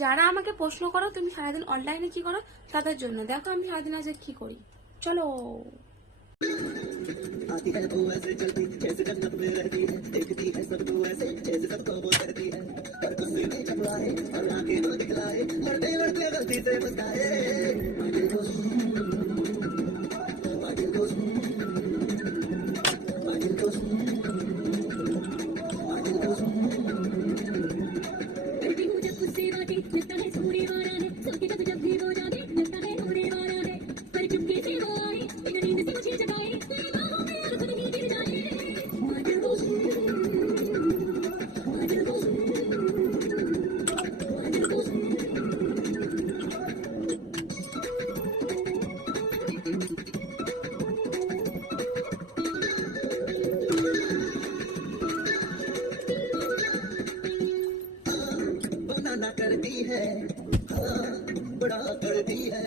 যারা আমাকে প্রশ্ন করো তুমি সারাদিন অনলাইনে কি করো, তাদের জন্য দেখো আমি সারাদিন আজ কি করি। চলো। आती है वो ऐसे चलती जैसे जन्नत में रहती है, देखती है सबको ऐसे जैसे सबको वो करती है, पर कुछ भी नहीं चमलाए और आंखें तो दिखलाए, लड़ते लड़ते गलती से मुस्काए। My दिल goes my दिल goes my दिल goes my दिल goes करती हूँ जब उससे बातें लगता है सोने वाला है, सोचती जब जब भी वो जागे लगता है होने वाला है, पर चुपके से वो आए बिना नींद से मुझे जगाए, मेरी बाहों में और खुद ही गिर जाए। My दिल goes my दिल goes my दिल goes बनाना करती है, हाँ बड़ा करती है,